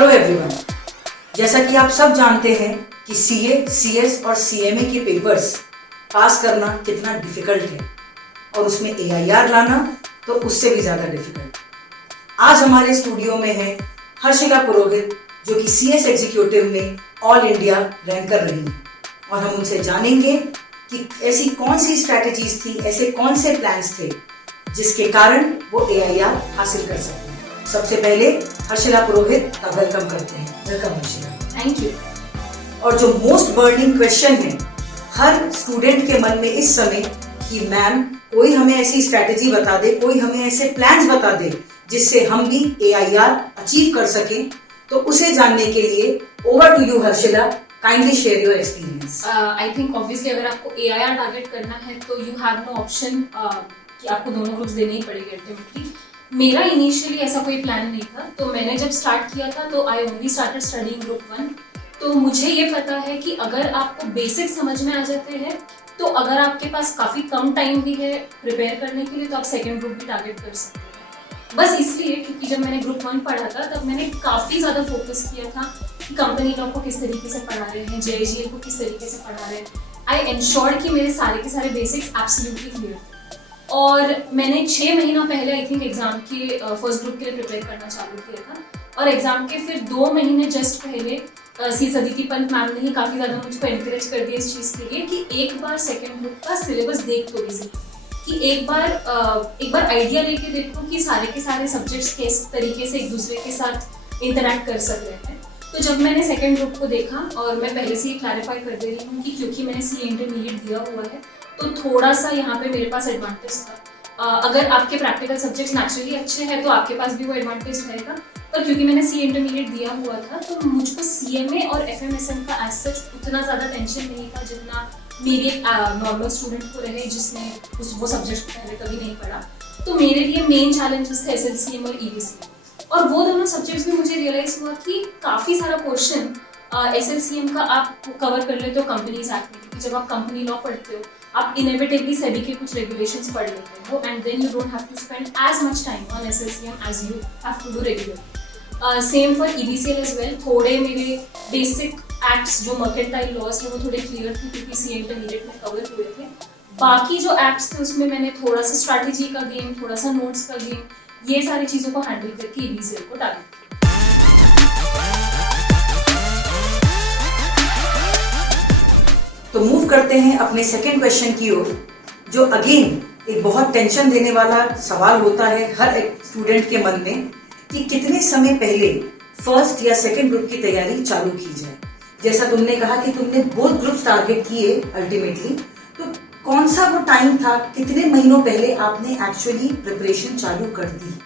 Hello everyone. जैसा कि आप सब जानते हैं कि सीए, सीएस और सीएमए के पेपर्स पास करना कितना डिफिकल्ट है और उसमें एआईआर लाना तो उससे भी ज्यादा डिफिकल्ट। आज हमारे स्टूडियो में है हर्षिला पुरोहित, जो कि सीएस एग्जीक्यूटिव में ऑल इंडिया रैंक कर रही हैं, और हम उनसे जानेंगे कि ऐसी कौन सी स्ट्रैटेजीज थी, ऐसे कौन से प्लान्स थे जिसके कारण वो एआईआर हासिल कर सकते हैं। सबसे पहले हर्षिला पुरोहित का वेलकम करते हैं। वेलकम हर्षिला। Thank you. और जो मोस्ट बर्निंग क्वेश्चन है हर स्टूडेंट के मन में इस समय कि मैम कोई हमें ऐसी स्ट्रैटेजी बता दे, कोई हमें ऐसे प्लान्स बता दे जिससे हम भी एआईआर अचीव कर सकें, तो उसे जानने के लिए over to you Harshila, kindly share your experience. I think obviously अगर आपको एआईआर टारगेट करना है तो यू हैव नो ऑप्शन कि आपको दोनों ग्रुप्स देने ही पड़ेंगे अल्टीमेटली। मेरा इनिशियली ऐसा कोई प्लान नहीं था, तो मैंने जब स्टार्ट किया था तो I only started studying group 1। तो मुझे ये पता है कि अगर आपको बेसिक समझ में आ जाते हैं तो अगर आपके पास काफी कम टाइम भी है प्रिपेयर करने के लिए तो आप सेकेंड ग्रुप भी टारगेट कर सकते हैं। बस इसलिए क्योंकि जब मैंने ग्रुप 1 पढ़ा था तब मैंने काफी ज्यादा फोकस किया था कि कंपनी लॉ को किस तरीके से पढ़ा रहे हैं, जेआईजीएल को किस तरीके से पढ़ा रहे हैं। आई एंश्योर्ड कि मेरे सारे के सारे बेसिक्स एब्सोल्युटली क्लियर थे। और मैंने 6 महीना पहले आई थिंक एग्जाम के फर्स्ट ग्रुप के लिए प्रिपेयर करना चालू किया था, और एग्जाम के फिर 2 महीने जस्ट पहले सी सदीकी पंत मैम ने ही काफी ज्यादा मुझको एनकरेज कर दिया इस चीज के लिए कि एक बार सेकेंड ग्रुप का सिलेबस देख तो लीजिए, कि एक बार आइडिया लेके देखो कि सारे के सारे सब्जेक्ट्स किस तरीके से एक दूसरे के साथ इंटरैक्ट कर सक रहे हैं। तो जब मैंने सेकेंड ग्रुप को देखा, और मैं पहले से ही क्लैरिफाई कर दे रही हूँ कि क्योंकि मैंने सी इंटरमीडिएट दिया हुआ है तो थोड़ा सा यहाँ पे मेरे पास एडवांटेज था। अगर आपके प्रैक्टिकल सब्जेक्ट्स नेचुरली अच्छे हैं तो आपके पास भी वो एडवांटेज रहेगा, पर क्योंकि मैंने सी इंटरमीडिएट दिया हुआ था तो मुझको सीएमए और एफएमएसएम का एज सच उतना ज़्यादा टेंशन नहीं था जितना मेरी एक नॉर्मल स्टूडेंट को रहे जिसने वो सब्जेक्ट पहले कभी नहीं पढ़ा। तो मेरे लिए मेन चैलेंजेस थे एसएलसीएम और ईवीसीएम, और वो दोनों सब्जेक्ट्स में मुझे रियलाइज हुआ कि काफ़ी सारा पोर्शन एसएलसीएम का आप कवर कर लेते हो कंपनीज एक्ट में, क्योंकि जब आप कंपनी लॉ पढ़ते हो आप इनएविटेबली सेबी के कुछ रेगुलेशंस पढ़ लेते हो, and then you don't have to spend as much time on SLCM as you have to do regular. Same for EBCL as well. थोड़े मेरे बेसिक एक्ट्स जो मर्केंटाइल लॉज है वो थोड़े क्लियर थे क्योंकि सी इंटरमीडिएट में कवर हुए थे। बाकी जो एक्ट्स थे उसमें मैंने थोड़ा सा स्ट्रैटेजी का गेम, थोड़ा सा नोट्स का गेम, ये सारी चीज़ों को हैंडल करके ईबीसीएल को टारगेट। तो मूव करते हैं अपने सेकेंड क्वेश्चन की ओर, जो अगेन एक बहुत टेंशन देने वाला सवाल होता है हर एक स्टूडेंट के मन में कि कितने समय पहले फर्स्ट या सेकेंड ग्रुप की तैयारी चालू की जाए। जैसा तुमने कहा कि तुमने बोथ ग्रुप्स टारगेट किए अल्टीमेटली, तो कौन सा वो टाइम था, कितने महीनों पहले आपने एक्चुअली प्रिपरेशन चालू कर दी?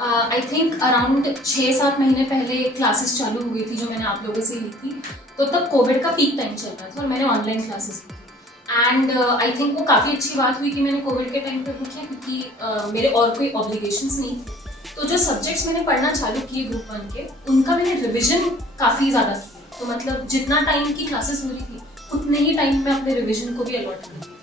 आई थिंक अराउंड 6-7 महीने पहले क्लासेस चालू हुई थी जो मैंने आप लोगों से ली थी। तो तब कोविड का पीक टाइम चल रहा था और मैंने ऑनलाइन क्लासेस ली थी, एंड आई थिंक वो काफ़ी अच्छी बात हुई कि मैंने कोविड के टाइम पे पूछा, क्योंकि मेरे और कोई ऑब्लिगेशंस नहीं थे। तो जो सब्जेक्ट्स मैंने पढ़ना चालू किए ग्रुप 1 के, उनका मैंने रिविजन काफ़ी ज़्यादा किया। तो मतलब जितना टाइम की क्लासेस हो रही थी उतने ही टाइम में अपने रिविजन को भी अलॉट कर दिया,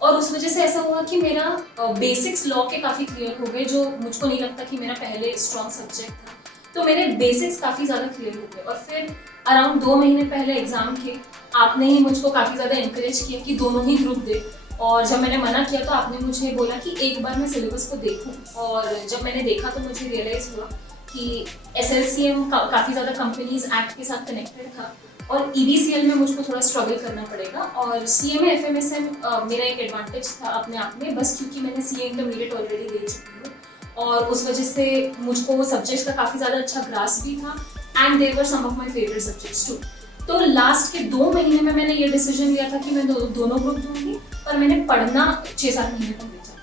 और उस वजह से ऐसा हुआ कि मेरा बेसिक्स लॉ के काफ़ी क्लियर हो गए, जो मुझको नहीं लगता कि मेरा पहले स्ट्रॉन्ग सब्जेक्ट था। तो मेरे बेसिक्स काफ़ी ज़्यादा क्लियर हो गए, और फिर अराउंड 2 महीने पहले एग्जाम के आपने ही मुझको काफ़ी ज़्यादा इंकरेज किया कि दोनों ही ग्रुप दे, और जब मैंने मना किया तो आपने मुझे बोला कि एक बार मैं सिलेबस को देखूं, और जब मैंने देखा तो मुझे रियलाइज़ हुआ कि एसएलसीएम काफ़ी ज़्यादा कंपनीज एक्ट के साथ कनेक्टेड था, और ईबीसीएल में मुझको थोड़ा स्ट्रगल करना पड़ेगा, और सीएमए एफएमएसएम मेरा एक एडवांटेज था अपने आप में, बस क्योंकि मैंने सीए इंटरमीडिएट ऑलरेडी दे चुकी हूँ, और उस वजह से मुझको वो सब्जेक्ट का काफ़ी ज़्यादा अच्छा ग्रास भी था, and they were some of my favourite subjects too. तो लास्ट के 2 महीने में मैंने ये डिसीजन लिया था कि मैं दोनों ग्रुप दूंगी, पर मैंने पढ़ना 6-7 महीने पहले चालू।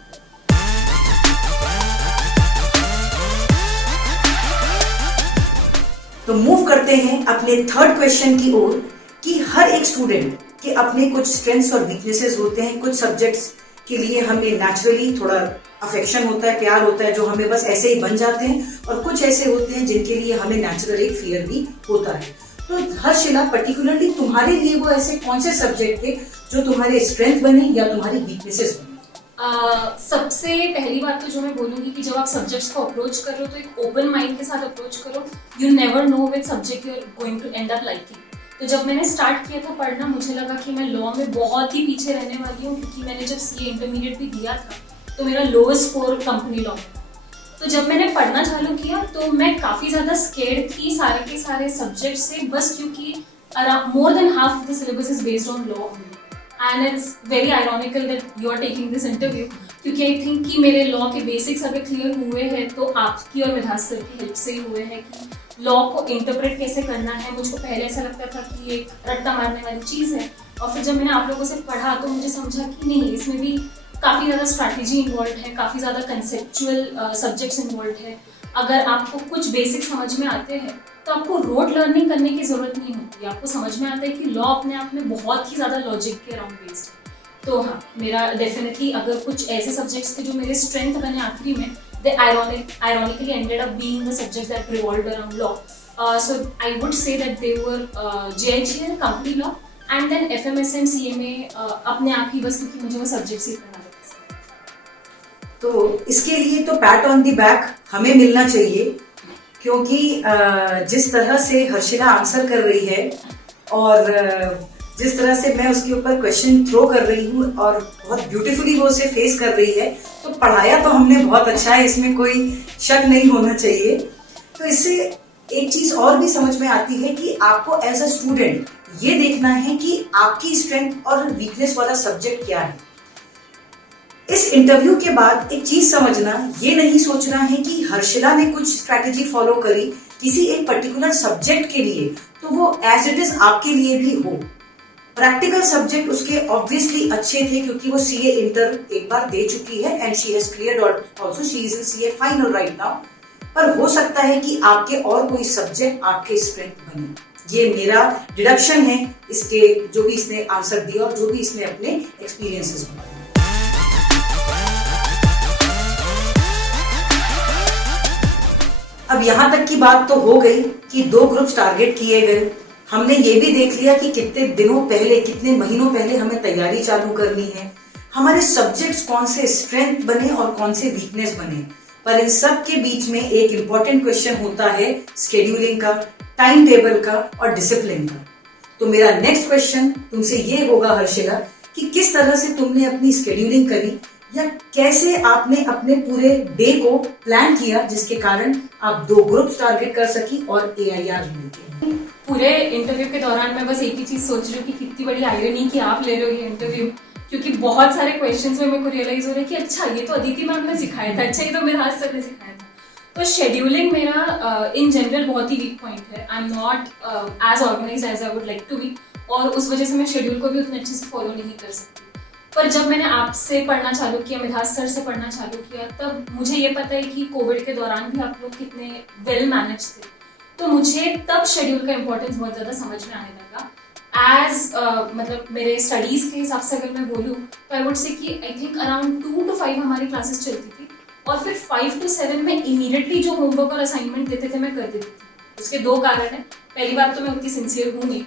तो मूव करते हैं अपने थर्ड क्वेश्चन की ओर कि हर एक स्टूडेंट के अपने कुछ स्ट्रेंथ्स और वीकनेसेस होते हैं। कुछ सब्जेक्ट्स के लिए हमें नेचुरली थोड़ा अफेक्शन होता है, प्यार होता है, जो हमें बस ऐसे ही बन जाते हैं, और कुछ ऐसे होते हैं जिनके लिए हमें नेचुरल एक फियर भी होता है। तो हर्षिला, पर्टिकुलरली तुम्हारे लिए वो ऐसे कौन से सब्जेक्ट थे जो तुम्हारे स्ट्रेंथ बने या तुम्हारी वीकनेसेस बने? सबसे पहली बात तो जो मैं बोलूँगी कि जब आप सब्जेक्ट्स को अप्रोच कर रहे हो तो एक ओपन माइंड के साथ अप्रोच करो. You never know which subject you are going to end up liking. तो जब मैंने स्टार्ट किया था पढ़ना, मुझे लगा कि मैं लॉ में बहुत ही पीछे रहने वाली हूँ, क्योंकि मैंने जब सीए इंटरमीडिएट भी दिया था तो मेरा लोएस्ट स्कोर कंपनी लॉ में था. तो जब मैंने पढ़ना चालू किया तो मैं काफ़ी ज़्यादा स्केर्ड थी सारे के सारे सब्जेक्ट से, बस क्योंकि more than half the syllabus is based on law. And it's very ironical that you are taking this interview, क्योंकि आई थिंक कि मेरे लॉ के बेसिक्स अगर क्लियर हुए हैं तो आपकी और मिठास सर की हेल्प से ही हुए हैं कि लॉ को इंटरप्रेट कैसे करना है. मुझको पहले ऐसा लगता था कि एक रट्टा मारने वाली चीज़ है, और फिर जब मैंने आप लोगों से पढ़ा तो मुझे समझा कि नहीं, इसमें भी काफ़ी ज़्यादा स्ट्रैटेजी इन्वॉल्व है, काफ़ी ज़्यादा कंसेप्चुअल सब्जेक्ट्स इन्वॉल्व है. अगर आपको कुछ बेसिक समझ में आते हैं तो आपको रोड लर्निंग करने की ज़रूरत नहीं होती. आपको समझ में आता है कि लॉ अपने आप में बहुत ही ज़्यादा लॉजिक के अराउंड बेस्ड है. तो हाँ, मेरा डेफिनेटली अगर कुछ ऐसे सब्जेक्ट्स थे जो मेरे स्ट्रेंथ बने आखिरी में, they ironically ended up being the subjects that revolved around law. So I would say that they were JIGL, company law, and then FMSM, CMA अपने आप ही, बस क्योंकि मुझे वो सब्जेक्ट्स ही पढ़ना था. तो इसके लिए तो पैट ऑन द बैक हमें मिलना चाहिए, क्योंकि जिस तरह से हर्षिला आंसर कर रही है और जिस तरह से मैं उसके ऊपर क्वेश्चन थ्रो कर रही हूँ और बहुत ब्यूटीफुली वो उसे फेस कर रही है, तो पढ़ाया तो हमने बहुत अच्छा है, इसमें कोई शक नहीं होना चाहिए. तो इससे एक चीज और भी समझ में आती है कि आपको एज अ स्टूडेंट ये देखना है कि आपकी स्ट्रेंथ और वीकनेस वाला सब्जेक्ट क्या है. इस इंटरव्यू के बाद एक चीज समझना, ये नहीं सोचना है कि हर्षिला ने कुछ स्ट्रैटेजी फॉलो करी किसी एक पर्टिकुलर सब्जेक्ट के लिए तो वो एज इट इज आपके लिए भी हो. प्रैक्टिकल सब्जेक्ट उसके ऑब्वियसली अच्छे थे क्योंकि वो सीए इंटर एक बार दे चुकी है and she has cleared also, she is in CA final right now. पर हो सकता है कि आपके और कोई सब्जेक्ट आपके स्ट्रेंथ बने. ये मेरा डिडक्शन है इसके, जो भी इसने आंसर दिया और जो भी इसने अपने एक्सपीरियंसेस बताए. अब यहाँ तक की बात तो हो गई कि 2 ग्रुप्स टारगेट किए गए. हमने ये भी देख लिया कि कितने दिनों पहले, कितने महीनों पहले हमें तैयारी चालू करनी है, हमारे सब्जेक्ट्स कौन से स्ट्रेंथ बने और कौन से वीकनेस बने. पर इन सब के बीच में एक इम्पॉर्टेंट क्वेश्चन होता है स्केड्यूलिंग का, टाइम टेबल का और डिसिप्लिन का. तो मेरा नेक्स्ट क्वेश्चन तुमसे ये होगा हर्षिला कि किस तरह से तुमने अपनी स्केड्यूलिंग करी या कैसे आपने अपने पूरे डे को प्लान किया जिसके कारण आप 2 ग्रुप्स टारगेट कर सकी और AIR मिलके. पूरे इंटरव्यू के दौरान मैं बस एक ही चीज सोच रही हूँ कि कितनी बड़ी आयरनी कि आप ले रहे हो ये इंटरव्यू, क्योंकि बहुत सारे क्वेश्चंस में मेरे को रियलाइज हो रहा है कि अच्छा ये तो अदिति मैम ने सिखाया था, अच्छा ये तो मिठास सर ने सिखाया था. तो शेड्यूलिंग मेरा इन जनरल बहुत ही वीक पॉइंट है. I am not as organise as I would like to be, और उस वजह से मैं शेड्यूल को भी उतने अच्छे से फॉलो नहीं कर सकती. पर जब मैंने आपसे पढ़ना चालू किया, मिठास सर से पढ़ना चालू किया, तब मुझे ये पता है कि कोविड के दौरान भी आप लोग कितने वेल मैनेज थे. तो मुझे तब शेड्यूल का इम्पोर्टेंस बहुत ज़्यादा समझ में आने लगा. मतलब मेरे स्टडीज़ के हिसाब से अगर मैं बोलूँ तो आई वुड से कि आई थिंक अराउंड 2 to 5 हमारी क्लासेस चलती थी, और फिर 5 to 7 में इमीडिएटली जो होमवर्क और असाइनमेंट देते थे मैं कर देती थी. उसके 2 कारण हैं. पहली बात तो मैं उतनी सिंसियर हूँ नहीं,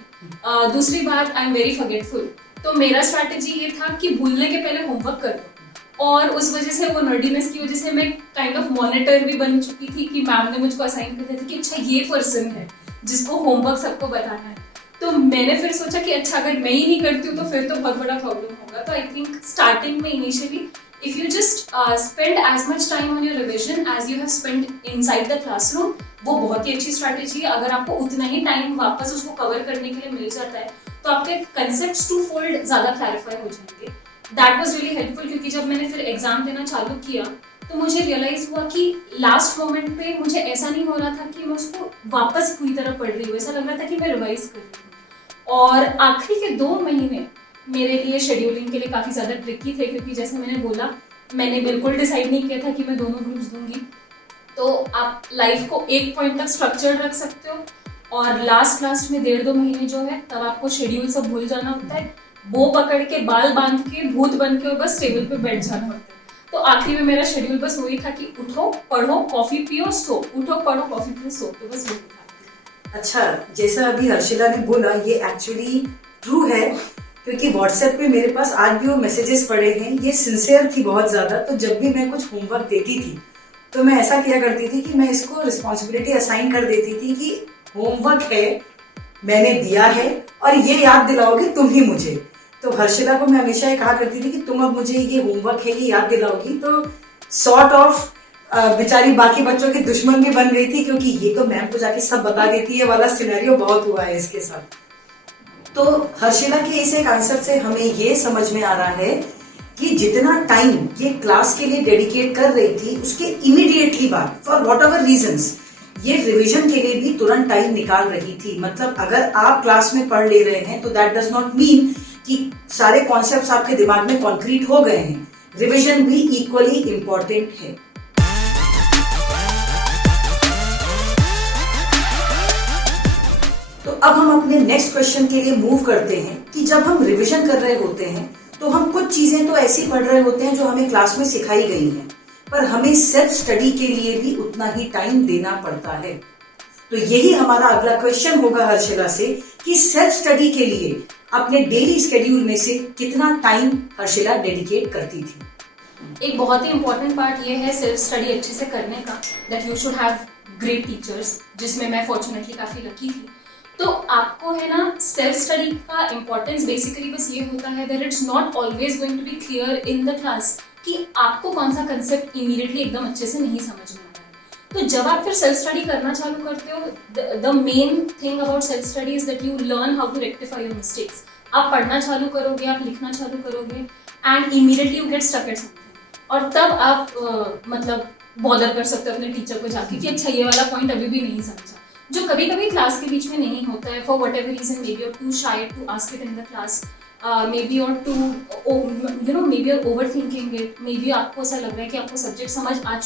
दूसरी बात आई एम वेरी फॉरगेटफुल. तो मेरा स्ट्रैटेजी ये था कि भूलने के पहले होमवर्क कर दो, और उस वजह से, वो नर्डीनेस की वजह से मैं काइंड ऑफ मॉनिटर भी बन चुकी थी कि मैम ने मुझको असाइन कर दिया था कि अच्छा ये पर्सन है जिसको होमवर्क सबको बताना है. तो मैंने फिर सोचा कि अच्छा अगर मैं ही नहीं करती हूँ तो फिर तो बहुत बड़ा प्रॉब्लम होगा. तो आई थिंक स्टार्टिंग में initially if you just spend as much time on your revision as you have spend inside the classroom, वो बहुत ही अच्छी स्ट्रैटेजी है. अगर आपको उतना ही टाइम वापस उसको कवर करने के लिए मिल जाता है तो आपके कंसेप्ट्स 2-fold ज़्यादा क्लैरिफाई हो जाएंगे. दैट वाज रियली हेल्पफुल, क्योंकि जब मैंने फिर एग्जाम देना चालू किया तो मुझे रियलाइज हुआ कि लास्ट मोमेंट पे मुझे ऐसा नहीं हो रहा था कि मैं उसको वापस पूरी तरह पढ़ रही हूँ, ऐसा लग रहा था कि मैं रिवाइज कर रही हूँ. और आखिरी के 2 महीने मेरे लिए शेड्यूलिंग के लिए काफ़ी ज़्यादा ट्रिकी थे, क्योंकि जैसे मैंने बोला मैंने बिल्कुल डिसाइड नहीं किया था कि मैं दोनों ग्रुप्स दूंगी. तो आप लाइफ को एक पॉइंट तक स्ट्रक्चर्ड रख सकते हो, और लास्ट में 1.5-2 महीने जो है तब आपको शेड्यूल सब भूल जाना होता है. बो पकड़ के, बाल बांध के, भूत बन के और बस टेबल पे बैठ जाना होता है. तो आखिरी में मेरा शेड्यूल बस वही था कि उठो, पढ़ो, कॉफी पियो, सो. उठो, पढ़ो, कॉफी पियो, सो. तो बस वही था. अच्छा, जैसा अभी हर्षिला ने बोला ये एक्चुअली ट्रू है क्योंकि व्हाट्सएप पे मेरे पास आज भी वो मैसेजेस पड़े हैं, ये सिंसियर थी बहुत ज़्यादा। तो जब भी मैं कुछ होमवर्क देती थी तो मैं ऐसा किया करती थी कि मैं इसको रिस्पॉन्सिबिलिटी असाइन कर देती थी कि होमवर्क है, मैंने दिया है और ये याद दिलाओगे तुम ही मुझे। तो हर्षिला को मैं हमेशा ये कहा करती थी कि तुम अब मुझे ये होमवर्क है ये याद दिलाओगी। तो सॉर्ट ऑफ बेचारी बाकी बच्चों की दुश्मन भी बन गई थी, क्योंकि ये तो मैम को जाके सब बता देती है वाला सिनेरियो बहुत हुआ है इसके साथ। तो हर्षिला के इस एक आंसर से हमें ये समझ में आ रहा है कि जितना टाइम ये क्लास के लिए डेडिकेट कर रही थी, उसके इमीडिएटली बाद फॉर वॉट एवर रीजंस ये रिवीजन के लिए भी तुरंत टाइम निकाल रही थी। मतलब अगर आप क्लास में पढ़ ले रहे हैं तो दैट डज नॉट मीन कि सारे कॉन्सेप्ट्स आपके दिमाग में कॉन्क्रीट हो गए हैं। रिवीजन भी इक्वली इंपॉर्टेंट है। तो अब हम अपने नेक्स्ट क्वेश्चन के लिए मूव करते हैं कि जब हम रिवीजन कर रहे होते हैं तो हम कुछ चीजें तो ऐसी पढ़ रहे होते हैं जो हमें क्लास में सिखाई गई हैं, पर हमें सेल्फ स्टडी के लिए भी उतना ही टाइम देना पड़ता है। तो यही हमारा अगला क्वेश्चन होगा हर्षिला से कि सेल्फ स्टडी के लिए अपने डेली स्केड्यूल में से कितना टाइम हर्षिला डेडिकेट करती थी। एक बहुत ही इंपॉर्टेंट पार्ट ये है सेल्फ स्टडी अच्छे से करने का, that you should have great teachers, जिसमें मैं फॉर्चुनेटली काफी लकी थी। तो आपको है ना सेल्फ स्टडी का इम्पोर्टेंस बेसिकली बस ये होता है that it's not always going to be clear in the class कि आपको कौन सा कंसेप्ट इमीडिएटली एकदम अच्छे से नहीं समझ में आ रहा है। तो जब आप फिर सेल्फ स्टडी करना चालू करते हो, the main thing about self study is that you learn how to rectify your mistakes. आप पढ़ना चालू करोगे, आप लिखना चालू करोगे and immediately you get stuck at something, और तब आप मतलब बॉदर कर सकते हो अपने टीचर को जाके कि अच्छा ये वाला पॉइंट अभी भी नहीं समझा, जो कभी कभी क्लास के बीच में नहीं होता है for whatever reason. Maybe you're too shy to ask it in the class, maybe you're too maybe you're overthinking it, maybe आपको ऐसा लग रहा है कि आपको सब्जेक्ट समझ आ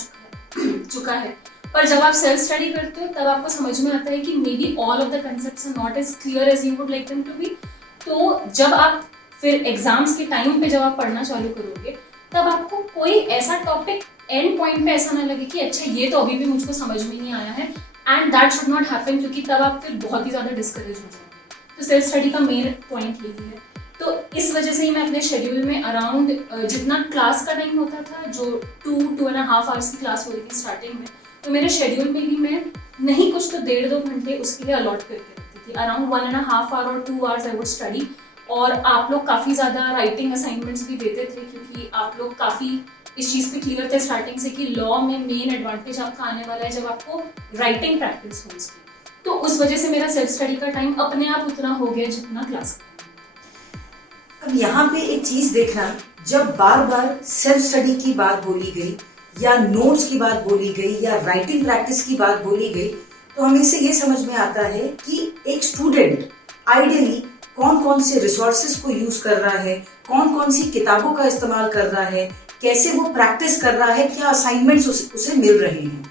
चुका है। पर जब आप सेल्फ स्टडी करते हो तब आपको समझ में आता है कि maybe all of the concepts are not as clear as you would like them to be. तो जब आप फिर एग्जाम्स के टाइम पे जब आप पढ़ना चालू करोगे तब आपको कोई ऐसा टॉपिक एंड पॉइंट पे ऐसा ना लगे कि अच्छा ये तो अभी भी मुझको समझ में नहीं आया है, and that should not happen, क्योंकि तब आप फिर बहुत ही ज़्यादा डिस्करेज हो जाओगे। तो सेल्फ स्टडी का मेन पॉइंट यही है। तो इस वजह से ही मैं अपने शेड्यूल में अराउंड जितना क्लास का टाइम होता था, जो 2.5 आवर्स की क्लास हो रही थी स्टार्टिंग में, तो मेरे शेड्यूल में भी मैं नहीं कुछ तो 1.5-2 घंटे उसके लिए अलॉट करके रखती थी। अराउंड 1.5 आवर और 2 आवर्स आई वुड स्टडी। और आप लोग काफ़ी ज़्यादा राइटिंग असाइनमेंट्स भी देते थे, क्योंकि आप लोग काफ़ी इस चीज़ पे क्लियर थे स्टार्टिंग से कि लॉ में मेन एडवांटेज आपका आने वाला है जब आपको राइटिंग प्रैक्टिस हो उसकी। तो उस वजह से मेरा सेल्फ स्टडी का टाइम अपने आप उतना हो गया जितना क्लास का। अब यहाँ पे एक चीज देखना, जब बार बार सेल्फ स्टडी की बात बोली गई या नोट्स की बात बोली गई या राइटिंग प्रैक्टिस की बात बोली गई, तो हमें से ये समझ में आता है कि एक स्टूडेंट आइडियली कौन कौन से रिसोर्सेज को यूज कर रहा है, कौन कौन सी किताबों का इस्तेमाल कर रहा है, कैसे वो प्रैक्टिस कर रहा है, क्या असाइनमेंट्स उसे मिल रहे हैं।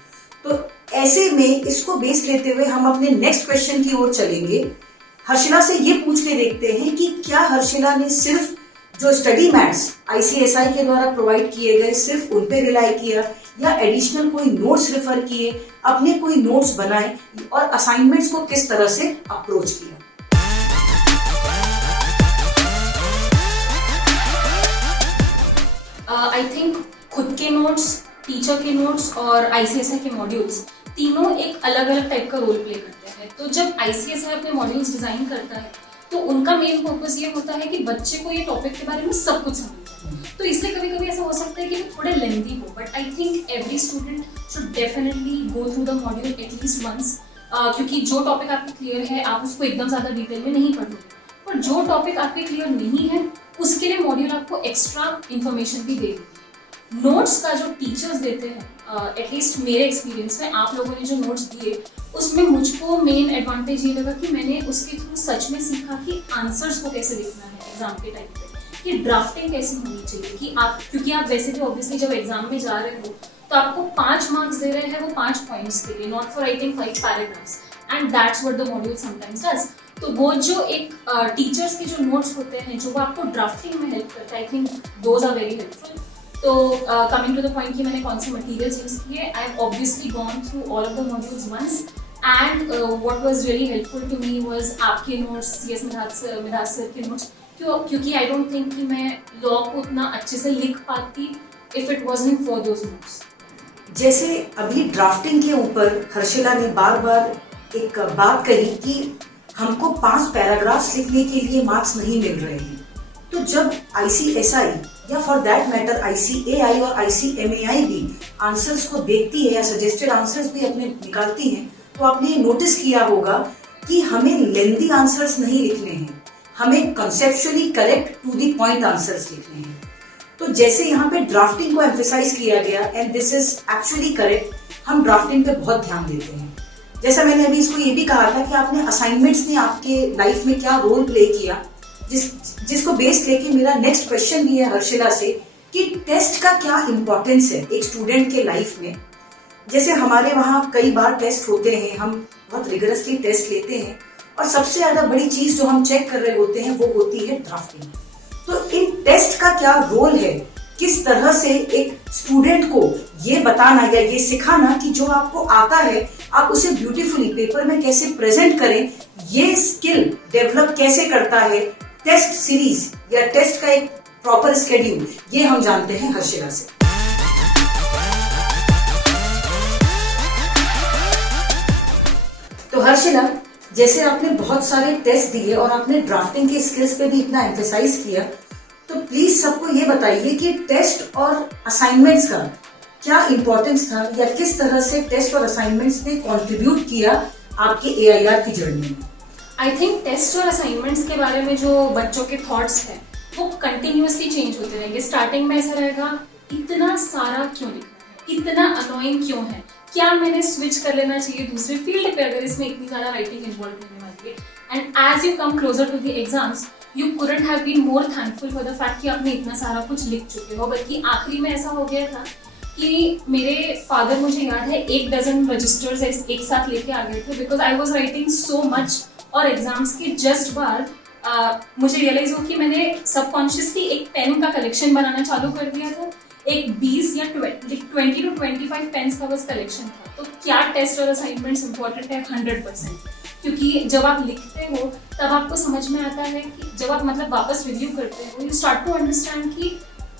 तो ऐसे में इसको बेस लेते हुए हम अपने नेक्स्ट क्वेश्चन की ओर चलेंगे। हर्षिला से ये पूछ के देखते हैं कि क्या हर्षिला ने सिर्फ जो स्टडी मैट्स ICSI के द्वारा प्रोवाइड किए गए सिर्फ उन पे रिलाई किया, या एडिशनल कोई नोट्स रेफर किए, अपने कोई नोट्स बनाए और असाइनमेंट्स को किस तरह से अप्रोच किया। आई थिंक खुद के नोट्स, टीचर के नोट्स और ICSI के मॉड्यूल्स तीनों एक अलग अलग टाइप का रोल प्ले करते हैं। तो जब ICSI अपने मॉड्यूल्स डिजाइन करता है तो उनका मेन पर्पस ये होता है कि बच्चे को ये टॉपिक के बारे में सब कुछ समझ आए। तो इसलिए कभी कभी ऐसा हो सकता है कि वो थोड़े लेंथी हो, but I think every student should definitely go through the module at least once, क्योंकि जो टॉपिक आपको क्लियर है आप उसको एकदम ज़्यादा डिटेल में नहीं पढ़ोगे, और जो टॉपिक आपके क्लियर नहीं है उसके लिए मॉड्यूल आपको एक्स्ट्रा इन्फॉर्मेशन भी देगी। नोट्स का जो टीचर्स देते हैं, एटलीस्ट मेरे एक्सपीरियंस में आप लोगों ने जो नोट्स दिए उसमें मुझको मेन एडवांटेज ये लगा कि मैंने उसके थ्रू सच में सीखा कि आंसर्स को कैसे लिखना है एग्जाम के टाइम पे, कि ड्राफ्टिंग कैसी होनी चाहिए, कि आप क्योंकि आप वैसे भी ऑब्वियसली जब एग्जाम में जा रहे हो तो आपको 5 मार्क्स दे रहे हैं वो 5 पॉइंट्स के लिए, not for writing 5 paragraphs, and that's what the module sometimes does. तो वो जो एक टीचर्स के जो नोट्स होते हैं जो वो आपको ड्राफ्टिंग में हेल्प करता है, I think those are very helpful. तो कमिंग टू द पॉइंट कि मैंने कौन से मटेरियल्स यूज किए, I have obviously gone through all of the modules once, and what was really helpful to me was आपके notes, CS Miraj sir के notes, क्योंकि I don't think कि मैं लॉ को उतना अच्छे से लिख पाती if it wasn't for those books. जैसे अभी ड्राफ्टिंग के ऊपर हर्षिला ने बार बार एक बात कही कि हमको 5 पैराग्राफ्स लिखने के लिए मार्क्स नहीं मिल रहे हैं। तो जब ICSI या फॉर दैट मैटर ICAI और ICMAI भी आंसर्स को देखती है या सजेस्टेड आंसर्स भी अपने निकालती हैं, तो आपने ये नोटिस किया होगा कि हमें लेंदी आंसर्स नहीं लिखने हैं, हमें conceptually correct to the point answers लिखने हैं। तो जैसे यहाँ पे ड्राफ्टिंग को एम्फेसाइज किया गया and this is actually correct, हम ड्राफ्टिंग पे बहुत ध्यान देते हैं। जैसा मैंने अभी इसको ये भी कहा था कि आपने असाइनमेंट्स ने आपके लाइफ में क्या रोल प्ले किया, जिसको बेस लेके मेरा नेक्स्ट क्वेश्चन भी है हर्षिला से कि टेस्ट का क्या इंपॉर्टेंस है एक स्टूडेंट के लाइफ में। जैसे हमारे वहाँ कई बार टेस्ट होते हैं, हम बहुत रिगरसली टेस्ट लेते हैं और सबसे ज्यादा बड़ी चीज जो हम चेक कर रहे होते हैं वो होती है ड्राफ्टिंग। तो इन टेस्ट का क्या रोल है, किस तरह से एक स्टूडेंट को ये बताना या ये सिखाना कि जो आपको आता है आप उसे ब्यूटीफुली पेपर में कैसे प्रेजेंट करें, ये स्किल डेवलप कैसे करता है टेस्ट सीरीज या टेस्ट का एक प्रॉपर स्केड्यूल, ये हम जानते हैं हर्षिला से। तो हर्षिला, जैसे आपने बहुत सारे टेस्ट दिए और आपने ड्राफ्टिंग के स्किल्स पे भी इतना एम्फेसाइज किया, तो प्लीज सबको ये बताइए कि टेस्ट और असाइनमेंट्स का क्या इंपॉर्टेंस था या किस तरह से टेस्ट और असाइनमेंट्स ने कंट्रीब्यूट किया आपके AIR की जर्नी में। आई थिंक टेस्ट और असाइनमेंट्स के बारे में जो बच्चों के थॉट्स हैं वो कंटिन्यूअसली चेंज होते रहेंगे। स्टार्टिंग में ऐसा रहेगा, इतना सारा क्यों लिखना है, इतना अनोइंग क्यों है, क्या मैंने स्विच कर लेना चाहिए दूसरे फील्ड पे अगर इसमें इतनी ज़्यादा राइटिंग इन्वॉल्व होने वाली है। And as you come closer to the exams you couldn't have been more thankful for the fact कि आपने इतना सारा कुछ लिख चुके हो। बल्कि आखिरी में ऐसा हो गया था कि मेरे फादर, मुझे याद है, 1 डज़न रजिस्टर्स एक साथ लेके आ गए थे because I was writing so much. और एग्जाम्स के जस्ट बाद मुझे रियलाइज हो कि मैंने सबकॉन्शियसली एक पेन का कलेक्शन बनाना चालू कर दिया था। एक 20 या 20 to 25 पेन्स का बस कलेक्शन था। तो क्या टेस्ट और असाइनमेंट्स इंपॉर्टेंट है? 100%। क्योंकि जब आप लिखते हो तब आपको समझ में आता है कि जब आप मतलब वापस रिव्यू करते हो, यू स्टार्ट टू अंडरस्टैंड कि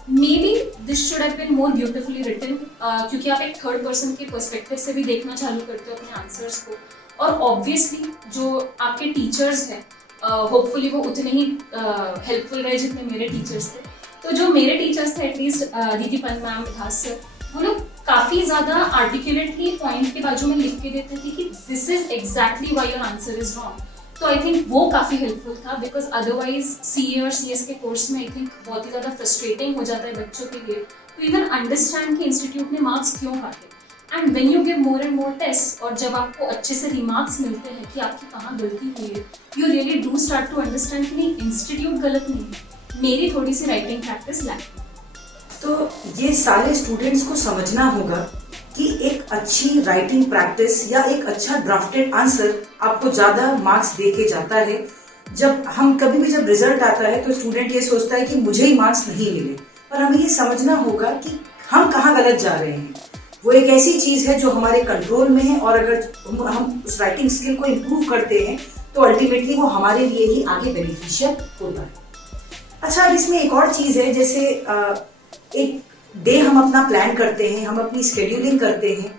maybe this should have been more beautifully written, क्योंकि आप एक थर्ड पर्सन के पर्सपेक्टिव से भी देखना चालू करते हो अपने आंसर्स को। और ऑब्वियसली जो आपके टीचर्स हैं होपफुली वो उतने ही हेल्पफुल रहे जितने मेरे टीचर्स थे। तो जो मेरे टीचर्स थे एटलीस्ट दीदी पन मैम, विधास सर, वो लोग काफ़ी ज़्यादा आर्टिकुलेटली पॉइंट के बाजू में लिख के देते थे कि this is exactly why your answer is wrong. तो आई थिंक वो काफ़ी हेल्पफुल था बिकॉज अदरवाइज CA और CS के कोर्स में आई थिंक बहुत ही ज़्यादा फ्रस्ट्रेटिंग हो जाता है बच्चों के लिए टू इवन अंडरस्टैंड कि इंस्टीट्यूट ने मार्क्स क्यों काटे। And when you give more and more test और जब आपको अच्छे से रिमार्क्स मिलते हैं कि आपकी कहाँ गलती हुई है, you really do start to understand कि नहीं, इंस्टीट्यूट गलत नहीं है, मेरी थोड़ी सी राइटिंग प्रैक्टिस लैक। तो ये सारे स्टूडेंट्स को समझना होगा कि एक अच्छी राइटिंग प्रैक्टिस या एक अच्छा ड्राफ्टेड आंसर आपको ज़्यादा मार्क्स दे के जाता है। जब हम कभी भी जब रिजल्ट आता है तो स्टूडेंट ये सोचता है कि मुझे ही मार्क्स नहीं मिले, पर हमें ये समझना होगा कि हम कहाँ गलत जा रहे हैं। वो एक ऐसी चीज़ है जो हमारे कंट्रोल में है और अगर हम उस राइटिंग स्किल को इम्प्रूव करते हैं तो अल्टीमेटली वो हमारे लिए ही आगे बेनिफिशियल होता है। अच्छा, अब इसमें एक और चीज़ है, जैसे एक डे हम अपना प्लान करते हैं, हम अपनी स्केड्यूलिंग करते हैं।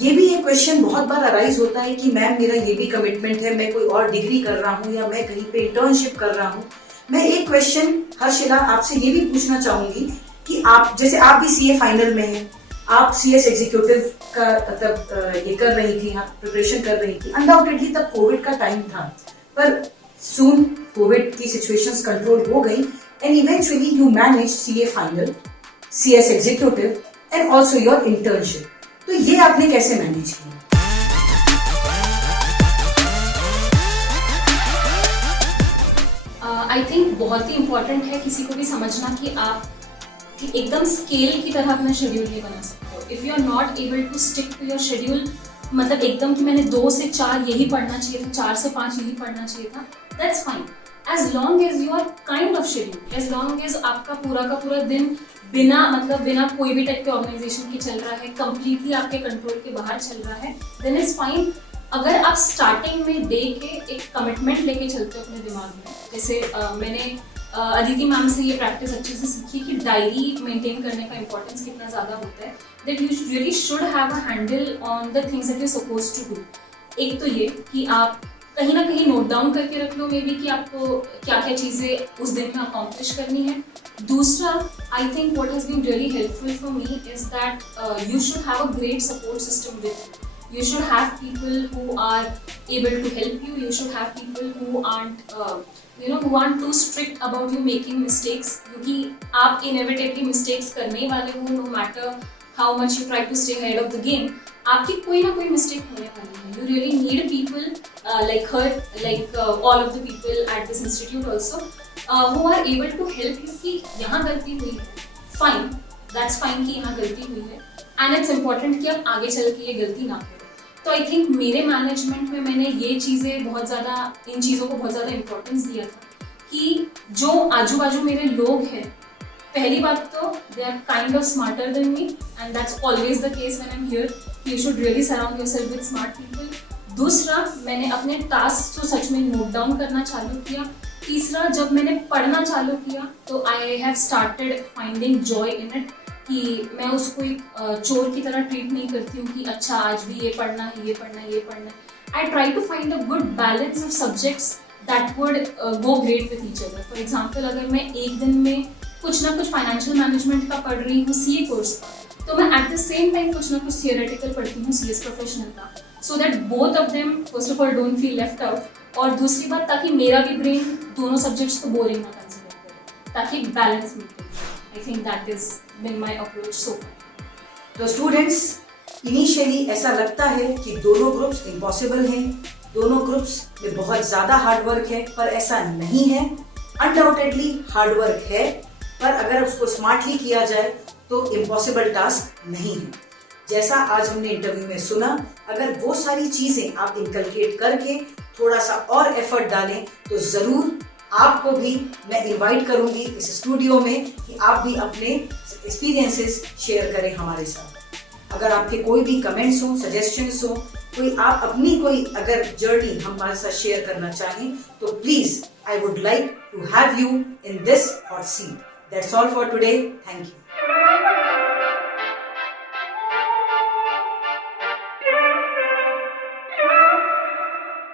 ये भी एक क्वेश्चन बहुत बार अराइज होता है कि मैम मेरा ये भी कमिटमेंट है, मैं कोई और डिग्री कर रहा हूँ या मैं कहीं पे इंटर्नशिप कर रहा हूँ। मैं एक क्वेश्चन हर्षिला आपसे ये भी पूछना चाहूंगी कि आप जैसे आप भी CA फाइनल में हैं, आप CS एग्जीक्यूटिव का तब ये कर रही थी, प्रिपरेशन कर रही थी। अनडाउटेडली तब कोविड का टाइम था, पर सून कोविड की सिचुएशंस कंट्रोल हो गई and eventually you manage CA final, CS executive and also your internship. तो ये आपने कैसे मैनेज किया? आई थिंक बहुत ही इम्पोर्टेंट है किसी को भी समझना कि आप एकदम स्केल की तरह अपना शेड्यूल नहीं बना सकते हो। If you are not able to stick to your schedule, मतलब एकदम कि मैंने 2 से 4 यही पढ़ना चाहिए था, 4 से 5 यही पढ़ना चाहिए था, that's fine as long as you are kind of schedule, as long as आपका पूरा का पूरा दिन बिना कोई भी टाइप के ऑर्गेनाइजेशन के चल रहा है, कंप्लीटली आपके कंट्रोल के बाहर चल रहा है, देन इज फाइन। अगर आप स्टार्टिंग में डे के एक कमिटमेंट लेके चलते हो अपने दिमाग में, जैसे मैंने अदिति मैम से ये प्रैक्टिस अच्छे से सीखी कि डायरी मेंटेन करने का इंपॉर्टेंस कितना ज़्यादा होता है, that you really should have a handle on the things that you suppose to do. एक तो ये कि आप कहीं ना कहीं नोट डाउन करके रख लो मे बी कि आपको क्या क्या चीज़ें उस दिन में अकॉम्प्लिश करनी है। दूसरा, I think what has been really helpful for me is that you should have a great support system with you. You should have people who are able to help you. You should have people who aren't, who aren't too strict about you making mistakes. क्योंकि आप inevitably mistakes करने ही वाले हो, no matter how much you try to stay ahead of the game. आपकी कोई ना कोई mistake होने वाली है. You really need people like her, like all of the people at this institute also, who are able to help you कि यहाँ गलती हुई है. Fine, that's fine कि यहाँ गलती हुई है. And it's important कि आप आगे चल के ये गलती ना करो। तो आई थिंक मेरे मैनेजमेंट में मैंने ये चीज़ें बहुत ज़्यादा, इन चीज़ों को बहुत ज़्यादा इम्पोर्टेंस दिया था कि जो आजू बाजू मेरे लोग हैं, पहली बात तो they are kind of smarter than me and that's always the case when I am here, you should really surround yourself with smart people. दूसरा, मैंने अपने टास्क तो सच में नोट डाउन करना चालू किया। तीसरा, जब मैंने पढ़ना चालू किया तो I have started finding joy in it, कि मैं उसको एक चोर की तरह ट्रीट नहीं करती हूँ कि अच्छा आज भी ये पढ़ना है, ये पढ़ना है, ये पढ़ना है। I try to find a good balance of subjects that would go great with each other. For example, अगर मैं एक दिन में कुछ ना कुछ फाइनेंशियल मैनेजमेंट का पढ़ रही हूँ सीए कोर्स का, तो मैं एट द सेम टाइम कुछ ना कुछ थियोरेटिकल पढ़ती हूँ सीएस प्रोफेशनल का, so that both of them first of all don't feel left out, और दूसरी बात ताकि मेरा भी ब्रेन दोनों सब्जेक्ट्स को बोरिंग ना कंसिडर करे, ताकि एक बैलेंस मिले। I think that has been my approach so far. तो स्टूडेंट्स, इनिशियली ऐसा लगता है कि दोनों ग्रुप्स इम्पॉसिबल हैं, दोनों ग्रुप्स में बहुत ज़्यादा हार्डवर्क है, पर ऐसा नहीं है। अनडाउटेडली हार्डवर्क है, पर अगर उसको स्मार्टली किया जाए तो इम्पॉसिबल टास्क नहीं है। जैसा आज हमने इंटरव्यू में सुना, अगर वो सारी चीज़ें आप इनकलकेट करके थोड़ा सा और एफर्ट डालें तो ज़रूर आपको भी मैं इनवाइट करूंगी इस स्टूडियो में कि आप भी अपने एक्सपीरियंसेस शेयर करें हमारे साथ। अगर आपके कोई भी कमेंट्स हो, सजेशंस हो, कोई आप अपनी कोई अगर जर्नी हमारे साथ शेयर करना चाहें तो please I would like to have you in this hot seat. That's all for today. Thank you.